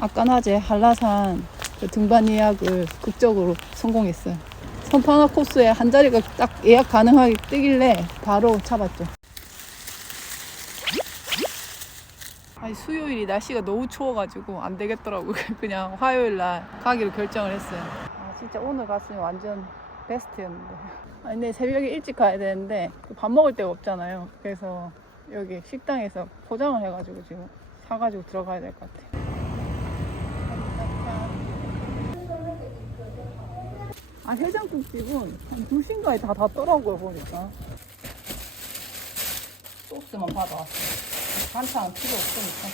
아까 낮에 한라산 그 등반 예약을 극적으로 성공했어요. 선파나 코스에 한 자리가 딱 예약 가능하게 뜨길래 바로 잡았죠. 아니, 수요일이 날씨가 너무 추워가지고 안 되겠더라고. 그냥 화요일 날 가기로 결정을 했어요. 아, 진짜 오늘 갔으면 완전 베스트였는데. 아니, 근데 새벽에 일찍 가야 되는데 밥 먹을 데가 없잖아요. 그래서 여기 식당에서 포장을 해가지고 지금 사가지고 들어가야 될 것 같아요. 아, 해장국집은 한 2시인가에 다 닫더라고요, 보니까. 소스만 받아왔어요. 반찬은 필요 없으니까.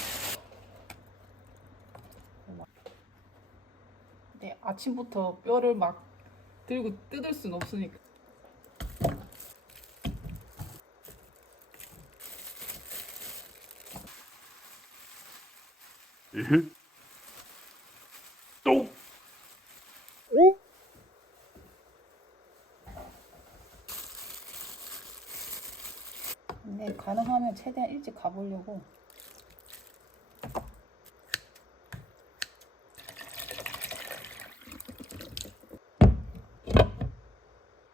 근데 아침부터 뼈를 막 들고 뜯을 순 없으니까. 또 근데 가능하면 최대한 일찍 가보려고.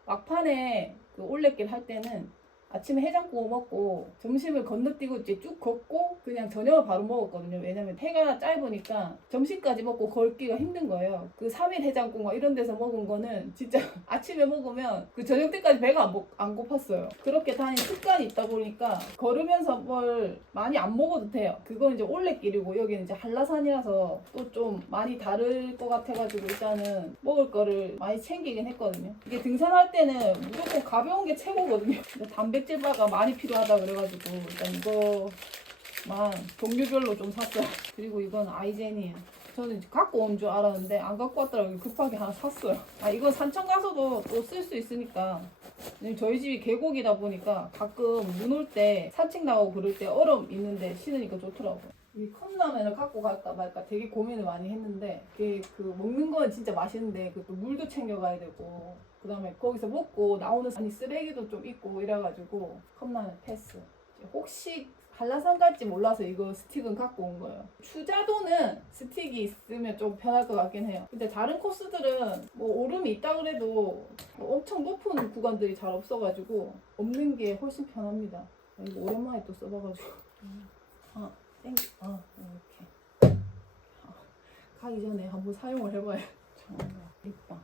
막판에 그 올레길 할 때는 아침에 해장국 먹고 점심을 건너뛰고 이제 쭉 걷고 그냥 저녁을 바로 먹었거든요. 왜냐면 해가 짧으니까 점심까지 먹고 걷기가 힘든 거예요. 그 3일 해장국 막 이런 데서 먹은 거는 진짜 아침에 먹으면 그 저녁 때까지 배가 안 고팠어요. 그렇게 다닌 습관이 있다 보니까 걸으면서 뭘 많이 안 먹어도 돼요. 그건 이제 올레길이고 여기는 이제 한라산이라서 또 좀 많이 다를 것 같아가지고 일단은 먹을 거를 많이 챙기긴 했거든요. 이게 등산할 때는 무조건 가벼운 게 최고거든요. 단백질바가 많이 필요하다 그래가지고 일단 이거만 종류별로 좀 샀어요. 그리고 이건 아이젠이에요. 저는 이제 갖고 온 줄 알았는데 안 갖고 왔더라고요. 급하게 하나 샀어요. 아, 이건 산청 가서도 또 쓸 수 있으니까. 저희 집이 계곡이다 보니까 가끔 눈 올 때 산책 나가고 그럴 때 얼음 있는데 신으니까 좋더라고요. 이 컵라면을 갖고 갈까 말까 되게 고민을 많이 했는데 그 먹는 건 진짜 맛있는데 그 또 물도 챙겨가야 되고 그 다음에 거기서 먹고 나오는 쓰레기도 좀 있고 이래가지고 컵라면 패스. 혹시 한라산 갈지 몰라서 이거 스틱은 갖고 온 거예요. 추자도는 스틱이 있으면 좀 편할 것 같긴 해요. 근데 다른 코스들은 뭐 오름이 있다 그래도 뭐 엄청 높은 구간들이 잘 없어가지고 없는 게 훨씬 편합니다. 이거 오랜만에 또 써봐가지고 이렇게 가기 전에 한번 사용을 해봐요. 립밤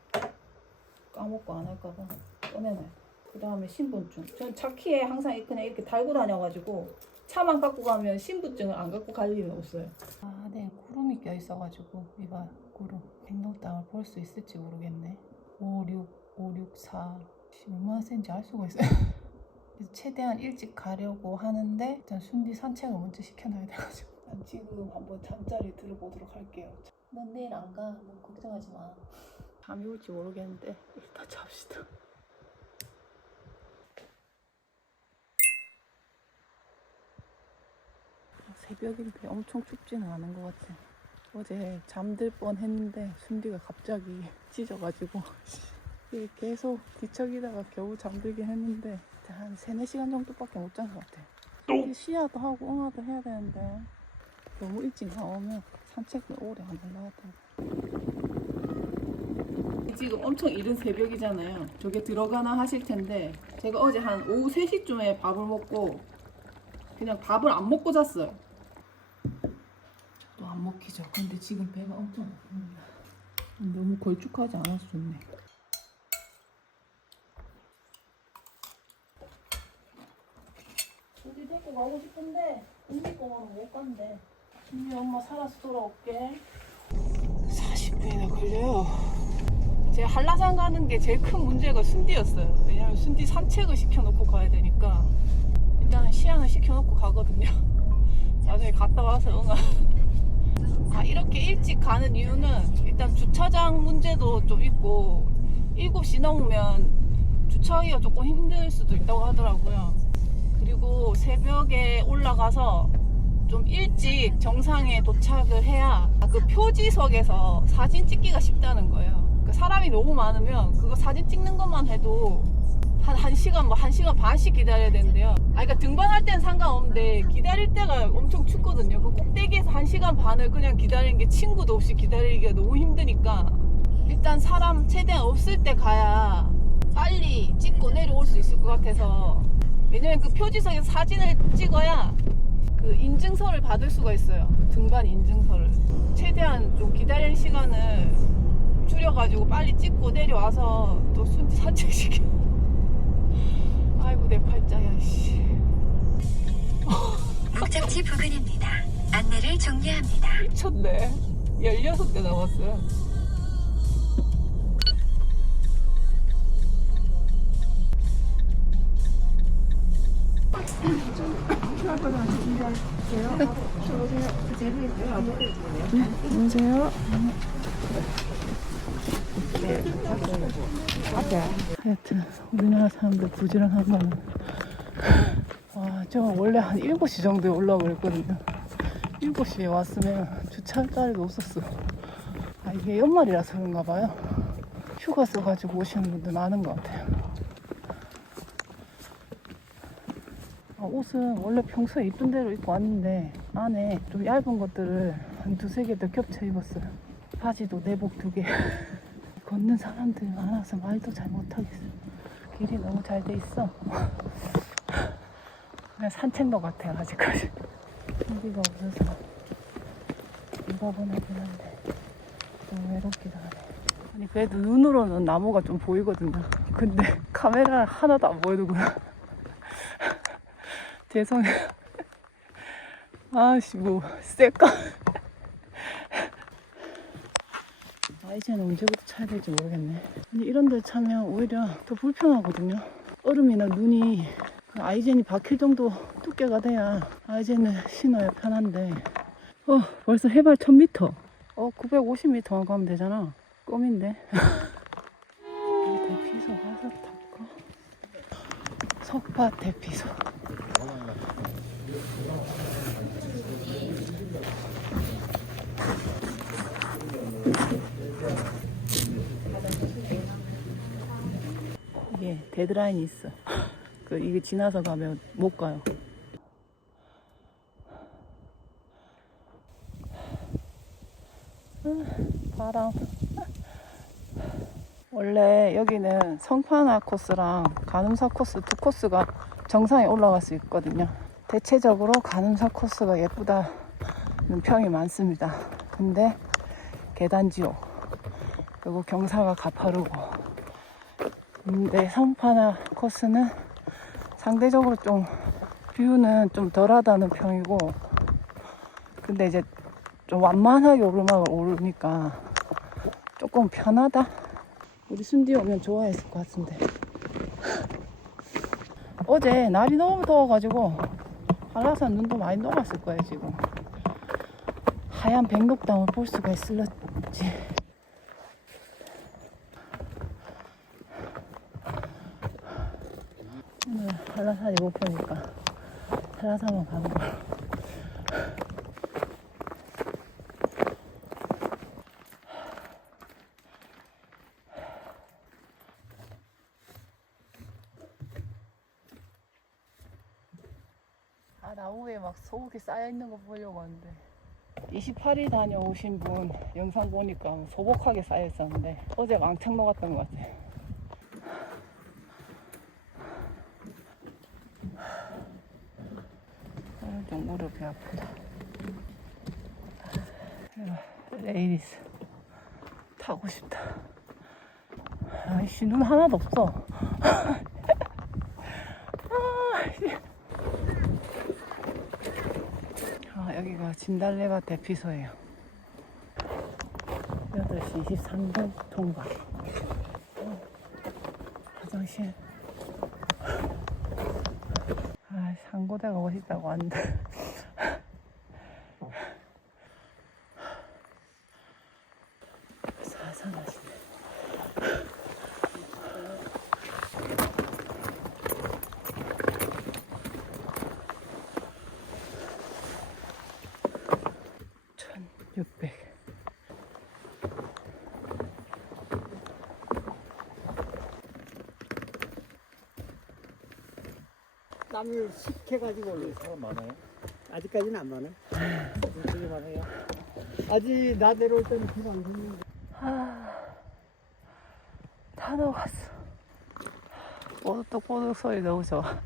까먹고 안 할까봐 꺼내놔요. 그 다음에 신분증. 전 차키에 항상 그냥 이렇게 달고 다녀가지고 차만 갖고 가면 신분증을 안 갖고 갈 일은 없어요. 아, 네, 구름이 껴 있어가지고 이봐, 구름. 백록당을 볼 수 있을지 모르겠네. 564 얼마나 센지 알 수가 있어요. 그래서 최대한 일찍 가려고 하는데 일단 순디 산책을 먼저 시켜놔야 돼가지고 난 지금 한번 잠자리 들어보도록 할게요. 넌 내일 안 가. 넌 걱정하지 마. 잠이 올지 모르겠는데 일단 잡시다. 새벽인데 엄청 춥지는 않은 것 같아. 어제 잠들 뻔 했는데 순디가 갑자기 찢어가지고 계속 뒤척이다가 겨우 잠들긴 했는데 한 3-4시간 정도밖에 못 잔 것 같아. 시야도 하고 응아도 해야 되는데 너무 일찍 나오면 산책도 오래 안 올라갔다고. 지금 엄청 이른 새벽이잖아요. 저게 들어가나 하실 텐데 제가 어제 한 오후 3시쯤에 밥을 먹고 그냥 밥을 안 먹고 잤어요. 또 안 먹히죠. 근데 지금 배가 엄청 고픕니다. 너무 걸쭉하지 않아서 좋네. 어디 데리고 가고 싶은데 국립공원은 못 간대. 준비 엄마 살아서 돌아올게. 40분이나 걸려요. 제가 한라산 가는 게 제일 큰 문제가 순디였어요. 왜냐면 순디 산책을 시켜놓고 가야 되니까 일단은 시야는 시켜놓고 가거든요. 나중에 갔다 와서 이렇게 일찍 가는 이유는 일단 주차장 문제도 좀 있고 7시 넘으면 주차하기가 조금 힘들 수도 있다고 하더라고요. 그리고 새벽에 올라가서 좀 일찍 정상에 도착을 해야 그 표지석에서 사진 찍기가 쉽다는 거예요. 사람이 너무 많으면 그거 사진 찍는 것만 해도 한 1시간, 뭐 1시간 반씩 기다려야 되는데요. 그러니까 등반할 때는 상관없는데 기다릴 때가 엄청 춥거든요. 그 꼭대기에서 1시간 반을 그냥 기다리는 게 친구도 없이 기다리기가 너무 힘드니까 일단 사람 최대한 없을 때 가야 빨리 찍고 내려올 수 있을 것 같아서. 왜냐면 그 표지석에서 사진을 찍어야 그 인증서를 받을 수가 있어요. 등반 인증서를. 최대한 좀 기다리는 시간을 줄여가지고 빨리 찍고 내려와서 또 순지 산책시켜. 아이고 내 팔자야 씨. 목적지 부근입니다. 안내를 종료합니다. 미쳤네. 16대 남았어요. 안녕하세요. 하여튼 우리나라 사람들 부지런한 거는 와, 저 원래 한 7시 정도에 올라오고 그랬거든요. 7시에 왔으면 주차할 자리도 없었어. 아, 이게 연말이라서 그런가 봐요. 휴가 써가지고 오시는 분들 많은 것 같아요. 아, 옷은 원래 평소에 입던 대로 입고 왔는데 안에 좀 얇은 것들을 한 2-3개 더 겹쳐 입었어요. 바지도 내복 2개. 걷는 사람들이 많아서 말도 잘 못하겠어요. 길이 너무 잘 돼 있어. 그냥 산책로 같아요 아직까지. 여기가 없어서 읽어보내긴 한데 너무 외롭기도 하네. 아니 그래도 눈으로는 나무가 좀 보이거든요. 근데 카메라 하나도 안 보이는구나. 죄송해요. 아씨 뭐 쎄까. 아 이제는 언제부터 차야 될지 모르겠네. 아니 이런 데 차면 오히려 더 불편하거든요. 얼음이나 눈이 그 아이젠이 박힐 정도 두께가 돼야 아이젠을 신어야 편한데 벌써 해발 1000m 950m만 가면 되잖아. 껌인데. 대피소 가서 탈까? 석밭 대피소. 이게 데드라인이 있어. 이게 지나서 가면 못 가요. 바람. 원래 여기는 성판화 코스랑 가늠사 코스 2코스가 정상에 올라갈 수 있거든요. 대체적으로 가늠사 코스가 예쁘다는 평이 많습니다. 근데 계단지옥 그리고 경사가 가파르고. 근데 성판화 코스는 상대적으로 좀 뷰는 좀 덜하다는 평이고, 근데 이제 좀 완만하게 오르막을 오르니까 조금 편하다. 우리 순디 오면 좋아했을 것 같은데. 어제 날이 너무 더워가지고 한라산 눈도 많이 녹았을 거예요. 지금 하얀 백록담을 볼 수가 있을지. 오늘 한라산이 못 보니까 한라산만 가는 거야. 나무에 막 소고기 쌓여있는 거 보려고 하는데 28일 다녀오신 분 영상 보니까 소복하게 쌓여있었는데 어제 왕창 녹았던 것 같아요. 좀 무릎이 아프다. 레이리스 타고 싶다. 아이씨 눈 하나도 없어. 여기가 진달래밭 대피소예요. 8시 23분 통과. 화장실. 상고대 가고 싶다고 하는데. 사산하시네. 땀을 식혀가지고 사람 많아요? 아직까지는 안 많아. 되게만 해요. 아직 나 내려올 때는 비가 안 오는데. 다 녹았어. 뽀득뽀득 소리 너무 좋아.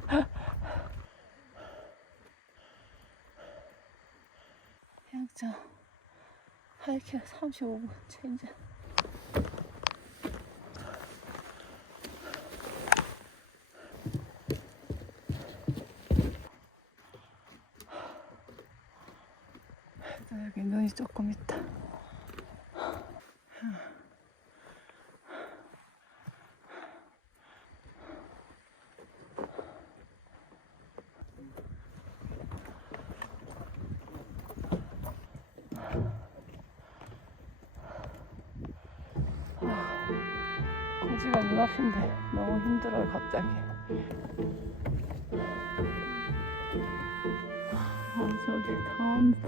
해양장 하이킹 35분 체인지. 또 여기 눈이 조금 있다. 고지가 눈앞인데 너무 힘들어요 갑자기. 저기 다 온다.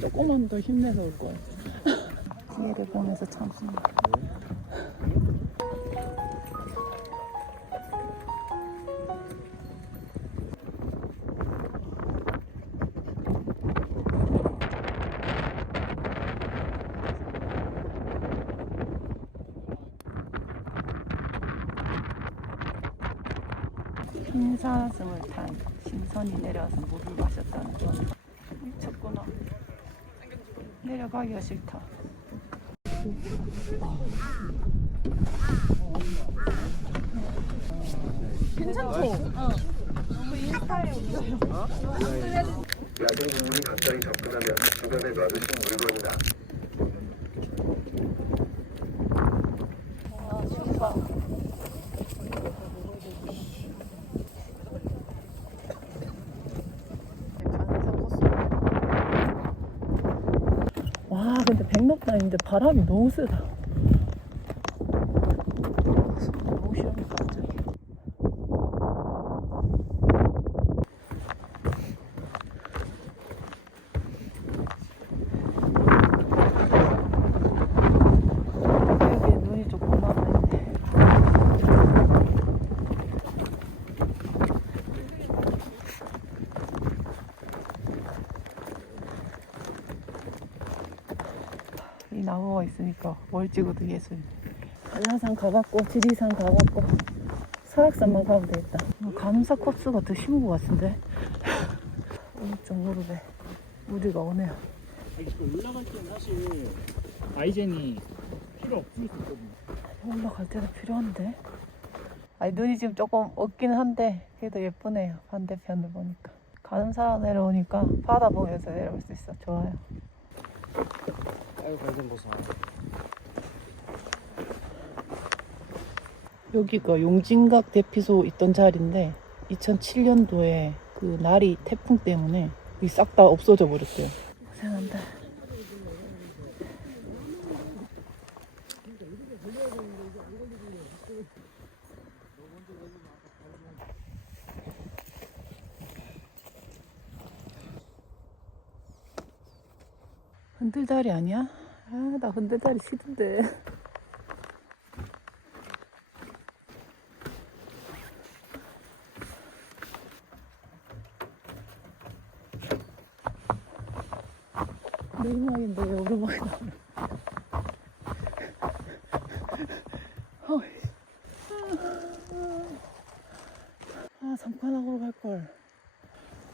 조금만 더 힘내서 올 거야. 기회를 보면서 참습니다. 흰사슴을 탄 신선이 내려와서 물을 마셨다는 거. 미쳤구나. 내려가기가 싫다. 괜찮죠? 너무 인스타에 올려요. 야생동물이 갑자기 접근하면 주변에 놔두신 물건이나 슈퍼. 와 근데 백록단인데 바람이 너무 세다. 너무 시원해 갑자기. 여기 눈이 조금 많은데. 이 나무가 있으니까 뭘 찍어도 예술. 한라산 가봤고 지리산 가봤고 설악산만 가면 되겠다. 가늠사 코스가 더 쉬운 것 같은데. 오른쪽 무릎에 무디가 오네요. 올라갈 때는 사실 아이젠이 필요 없을 수 있거든요. 올라갈 때도 필요한데. 아니 눈이 지금 조금 없기는 한데 그래도 예쁘네요. 반대편을 보니까. 가늠사로 내려오니까 바다 보면서 내려올 수 있어. 좋아요. 아유 관심 보소. 여기가 용진각 대피소 있던 자리인데 2007년도에 그 나리 태풍 때문에 싹 다 없어져 버렸대요. 고생한다. 흔들다리 아니야? 아, 나 흔들다리 싫은데. 내리막인데 왜 오르막이 나오냐. 아, 잠깐하고 갈걸.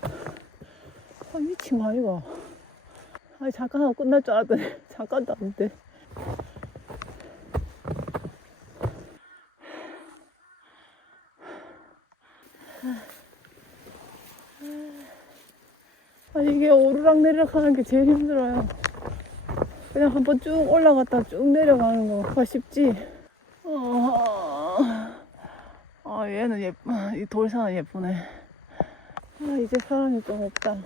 아, 미친 거 아이가. 아, 잠깐 하고 끝날 줄 알았더니 잠깐도 안 돼. 아, 이게 오르락내리락 하는 게 제일 힘들어요. 그냥 한번 쭉 올라갔다 쭉 내려가는 거가 쉽지. 얘는 이 돌산은 예쁘네. 이제 사람이 좀 없다.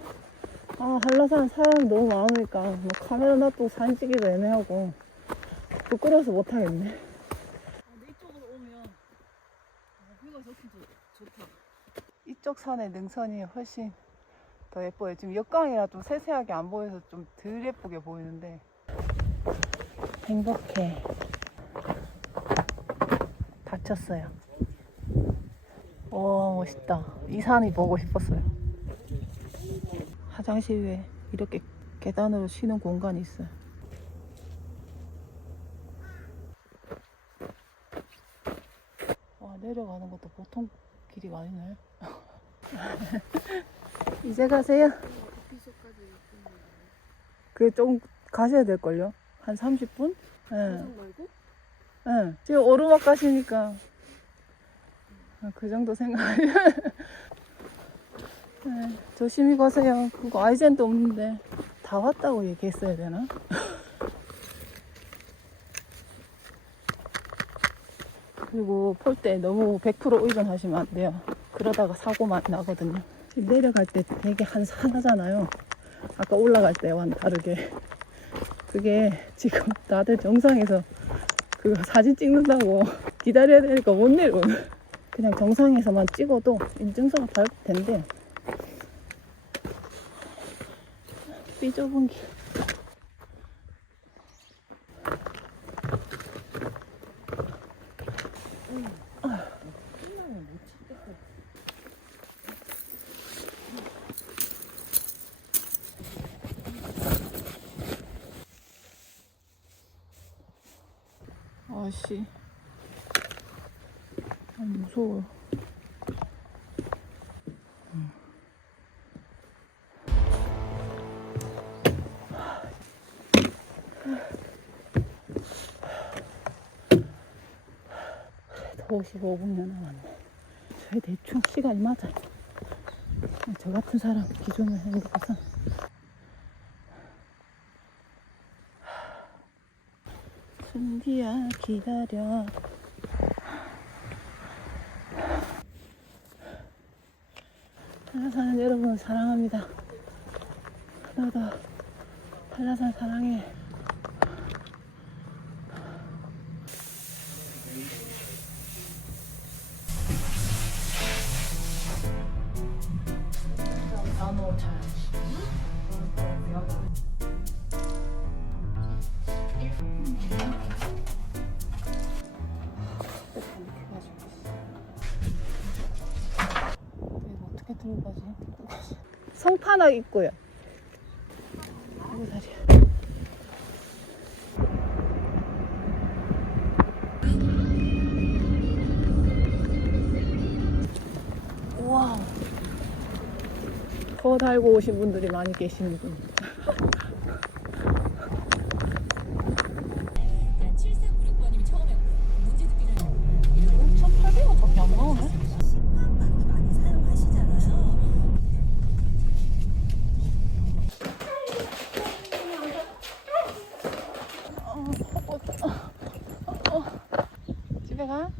한라산 사람이 너무 많으니까 뭐 카메라 놔두고 사진 찍기도 애매하고 부끄러워서 못하겠네. 근데 이쪽으로 오면 뷰가 좋다. 이쪽 산의 능선이 훨씬 더 예뻐요. 지금 역광이라 좀 세세하게 안 보여서 좀 덜 예쁘게 보이는데. 행복해. 다쳤어요. 와, 멋있다. 이 산이 보고 싶었어요. 화장실 위에 이렇게 계단으로 쉬는 공간이 있어요. 와, 내려가는 것도 보통 길이가 아니네. 이제 가세요. 그게 좀 가셔야 될걸요? 한 30분? 응. 응. 지금 오르막 가시니까 그 정도 생각하면 네, 조심히 가세요. 그거 아이젠도 없는데 다 왔다고 얘기했어야 되나? 그리고 폴 때 너무 100% 의존하시면 안 돼요. 그러다가 사고 많이 나거든요. 지금 내려갈 때 되게 한산하잖아요. 아까 올라갈 때와는 다르게. 그게 지금 다들 정상에서 그거 사진 찍는다고 기다려야 되니까 못 내려오는. 그냥 정상에서만 찍어도 인증서가 발급된대요. 삐좁은 길. 아씨, 무서워. 그래도 55분이나 남았네. 저희 대충 시간이 맞아요. 저 같은 사람 기준을 생각해서. 순디야 기다려. 한라산 여러분 사랑합니다. 너도 한라산 사랑해. 어떻게 들고 가지? 성판악 있고요. 아이고 다리야. 우와. 더 달고 오신 분들이 많이 계시는군. 집에 가?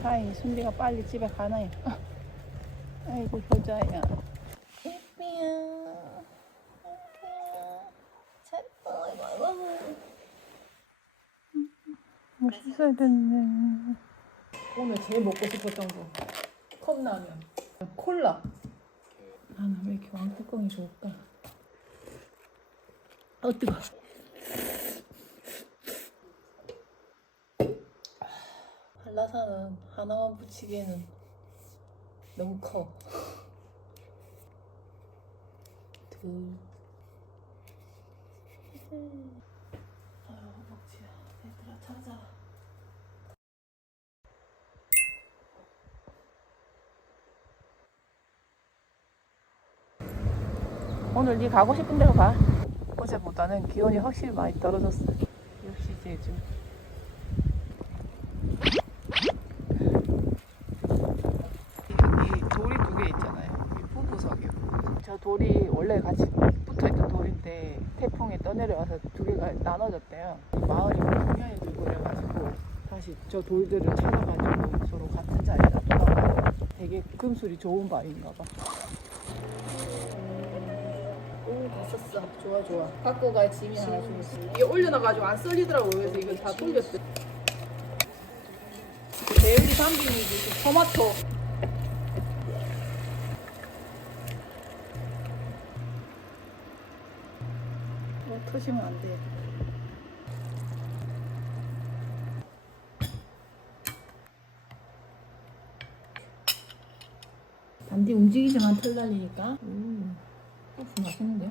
다행히 순비가 빨리 집에 가나요? 아이고 효자야. 예삐야. 멋있어야 됐네. 오늘 제일 먹고 싶었던 거 컵라면. 콜라. 나는 왜 이렇게 왕뚜껑이 좋을까? 뜨거. 한라산은 하나만 붙이기에는 너무 커. 둘. 아유, 먹지야. 얘들아, 자자. 오늘 네 가고 싶은 대로 가. 어제보다는 기온이 확실히 많이 떨어졌어. 역시 제주. 여기 돌이 두 개 있잖아요. 이 부부석이요. 저 돌이 원래 같이 붙어있던 돌인데 태풍에 떠내려와서 두 개가 나눠졌대요. 마을이 풍년이 들고 그래가지고 다시 저 돌들을 찾아가지고 서로 같은 자리에다 돌아가고 되게 금술이 좋은 바위인가 봐. 오, 다 썼어. 좋아, 좋아. 갖고 갈 짐이 하나 좀 있어. 이게 올려놔가지고 안 써지더라고요. 그래서 이걸 다 돌렸어요. 데일리 담비니지, 토마토. 터지면 안 돼. 단디 움직이지만 털 날리니까. 소스 맛있는데?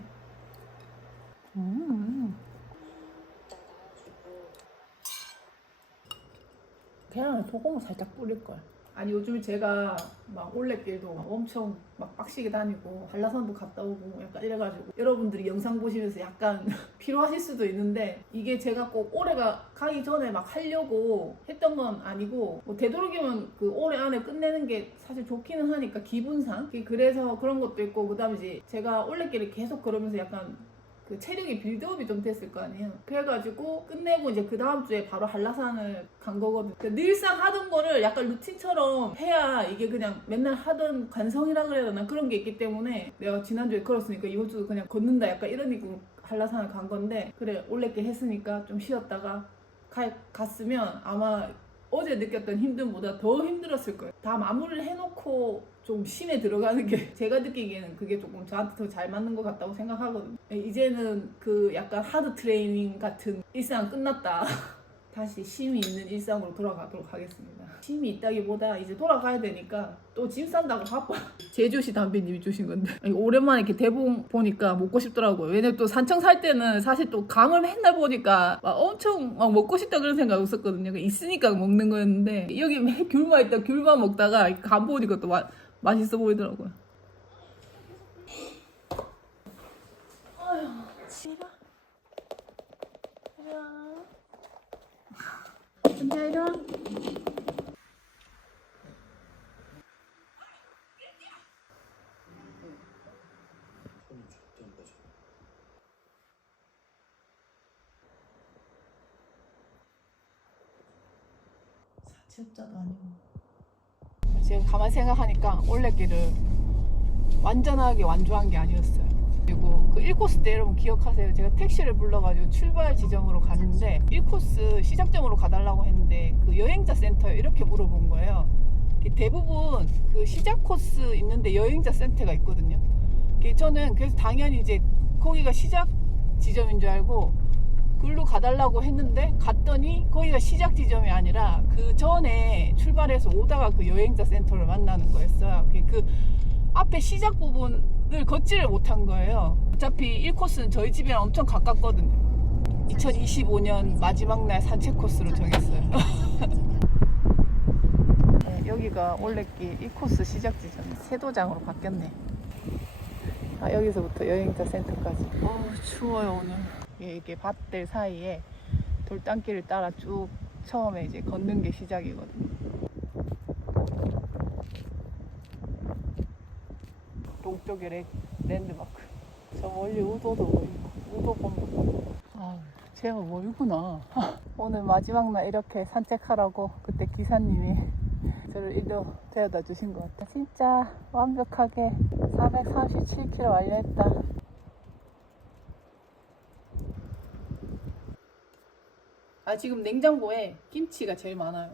계란에 소금을 살짝 뿌릴걸. 아니 요즘에 제가 막 올레길도 막 엄청 막 빡시게 다니고 한라산도 갔다 오고 약간 이래가지고 여러분들이 영상 보시면서 약간 피로하실 수도 있는데 이게 제가 꼭 올해가 가기 전에 막 하려고 했던 건 아니고 뭐 되도록이면 그 올해 안에 끝내는 게 사실 좋기는 하니까 기분상 그래서 그런 것도 있고 그다음에 이제 제가 올레길을 계속 걸으면서 약간 그 체력이 빌드업이 좀 됐을 거 아니에요. 그래가지고 끝내고 이제 그 다음 주에 바로 한라산을 간 거거든. 그러니까 늘상 하던 거를 약간 루틴처럼 해야 이게 그냥 맨날 하던 관성이라 그래야 되나 그런 게 있기 때문에 내가 지난주에 걸었으니까 이번 주도 그냥 걷는다 약간 이런 느낌으로 한라산을 간 건데 그래 올레길 했으니까 좀 쉬었다가 갔으면 아마 어제 느꼈던 힘듦보다 더 힘들었을 거예요. 다 마무리를 해놓고 좀 쉼에 들어가는 게 제가 느끼기에는 그게 조금 저한테 더 잘 맞는 것 같다고 생각하거든요. 이제는 그 약간 하드 트레이닝 같은 일상 끝났다. 다시 쉼이 있는 일상으로 돌아가도록 하겠습니다. 쉼이 있다기보다 이제 돌아가야 되니까 또 짐 싼다고 바빠. 제주시 담비님이 주신 건데 오랜만에 이렇게 대봉 보니까 먹고 싶더라고요. 왜냐면 또 산청 살 때는 사실 또 강을 맨날 보니까 막 엄청 막 먹고 싶다 그런 생각이 없었거든요. 있으니까 먹는 거였는데 여기 매 귤만 있다 귤만 먹다가 간 보니까 또 맛있어 보이더라고요. 아휴 싫어. 진짜 이런 사채업자도 아니고 지금 가만히 생각하니까 올레길을 완전하게 완주한 게 아니었어요. 그리고 그 1코스 때 여러분 기억하세요? 제가 택시를 불러가지고 출발 지점으로 갔는데 1코스 시작점으로 가달라고 했는데 그 여행자 센터에 이렇게 물어본 거예요. 대부분 그 시작 코스 있는데 여행자 센터가 있거든요. 저는 그래서 당연히 이제 거기가 시작 지점인 줄 알고 글로 가달라고 했는데 갔더니 거기가 시작 지점이 아니라 그 전에 출발해서 오다가 그 여행자 센터를 만나는 거였어요. 그 앞에 시작 부분을 걷지를 못한 거예요. 어차피 1코스는 저희 집이랑 엄청 가깝거든요. 2025년 마지막 날 산책 코스로 정했어요. 네, 여기가 올레길 1코스 시작 지점 세도장으로 바뀌었네. 아, 여기서부터 여행자 센터까지. 추워요 오늘. 이게 밭들 사이에 돌담길을 따라 쭉 처음에 이제 걷는 게 시작이거든요. 동쪽에 랜드마크. 저 멀리 우도도 보이고 우도봉도 보이고. 아, 제가 멀구나. 오늘 마지막 날 이렇게 산책하라고 그때 기사님이 저를 일로 데려다 주신 것 같아. 진짜 완벽하게 437km 완료했다. 아, 지금 냉장고에 김치가 제일 많아요.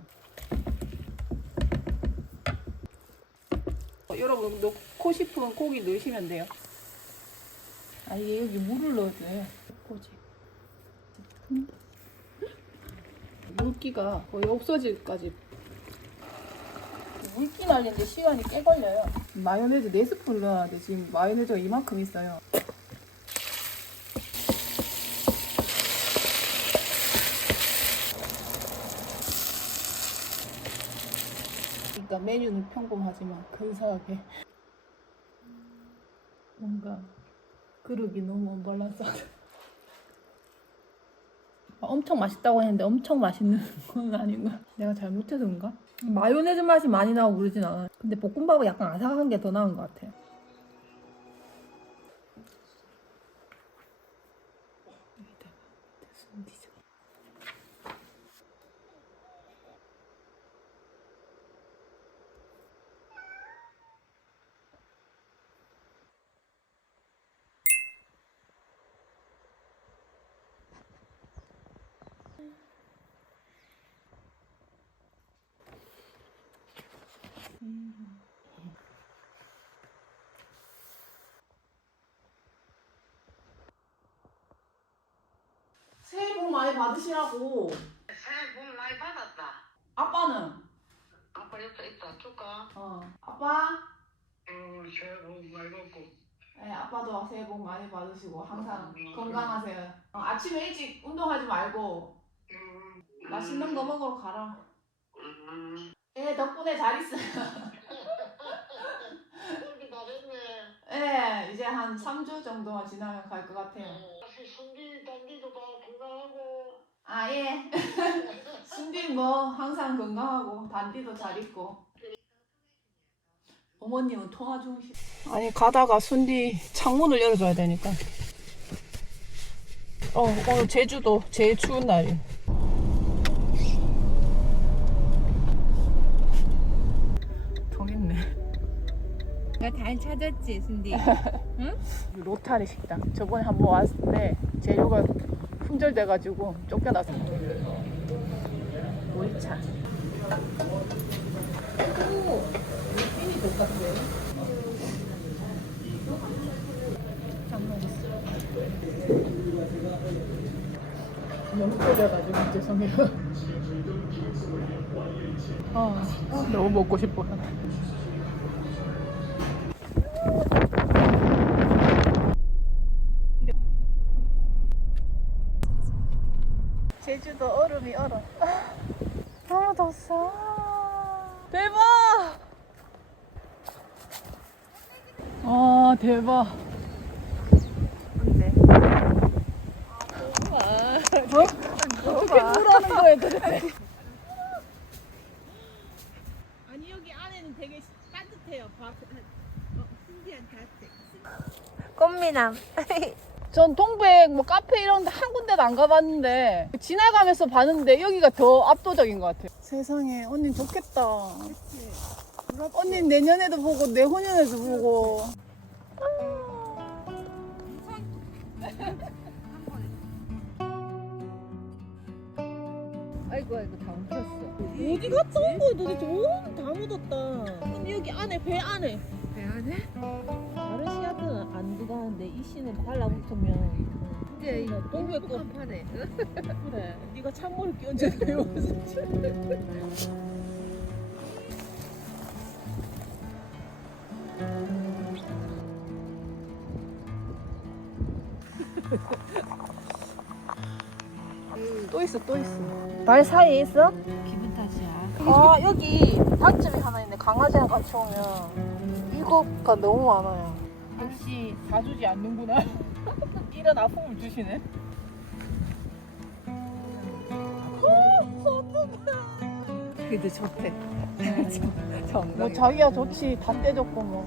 여러분 넣고 싶은 고기 넣으시면 돼요. 아, 이게 여기 물을 넣어줘요. 꼬지. 물기가 거의 없어질까지. 물기 날리는데 시간이 꽤 걸려요. 마요네즈 4스푼 넣어야 돼. 지금 마요네즈가 이만큼 있어요. 일단 메뉴는 평범하지만 근사하게 뭔가 그릇이 너무 언밸런스하다. 엄청 맛있다고 했는데 엄청 맛있는 건 아닌 거야. 내가 잘못해서 그런가? 마요네즈 맛이 많이 나고 그러진 않아. 근데 볶음밥은 약간 아삭한 게 더 나은 것 같아. 여기다가 순디죠. 새해 복 많이 받으시라고. 새해 복 많이 받았다. 아빠는? 아빠 옆에 있다. 줄까? 아빠? 새해 복 많이 받고. 네, 아빠도 새해 복 많이 받으시고 항상 건강하세요. 아침에 일찍 운동하지 말고 맛있는 거 먹으러 가라. 네, 덕분에 잘 있어요. 이렇게 잘했네. 네, 이제 한 3주 정도만 지나면 갈 것 같아요. 순디, 단디도 봐. 건강하고. 아, 예. 순디 뭐 항상 건강하고 단디도 잘 있고. 어머님은 통화 중이시. 아니 가다가 순디 창문을 열어줘야 되니까. 오늘 제주도 제일 추운 날이. 있네. 내가 잘 찾았지, 순디? 응? 로타리 식당. 저번에 한번 왔을 때 재료가 품절돼가지고 쫓겨나서. 보리차. 느낌이 똑같아요. 안 먹었어. 너무 끓여가지고 죄송해요. 너무 먹고 싶어요. 제주도 얼음이 얼어. 너무 덥어. 대박! 아, 대박. 근데. 어떻게 물하는 거야, 도대체? 아니, 여기 안에는 되게 따뜻해요. 순디한테 꽃미남. 전 동백 뭐 카페 이런 데 한 군데도 안 가봤는데 지나가면서 봤는데 여기가 더 압도적인 것 같아요. 세상에 언니 좋겠다. 언니 내년에도 보고 내후년에도 보고. 아이고 다 묻혔어. 어디 갔다 온 거야 도대체? 다 묻었다. 근데 여기 안에 배 안에. 배 안에? 다른 씨앗은 안 들어가는데 이 씨는 달라붙으면. 이제 동백 꽃 파네. 그래. 네가 찬물을 끼얹어야 돼요. 또 있어, 또 있어. 발 사이에 있어? 기분 탓이야. 아, 여기 단점이 하나 있네. 강아지랑 같이 오면 이거가 너무 많아요. 역시 사주지 않는구나. 이런 아픔을 주시네. 그래도 좋대. 뭐 자기가 좋지 다 떼줬고 뭐.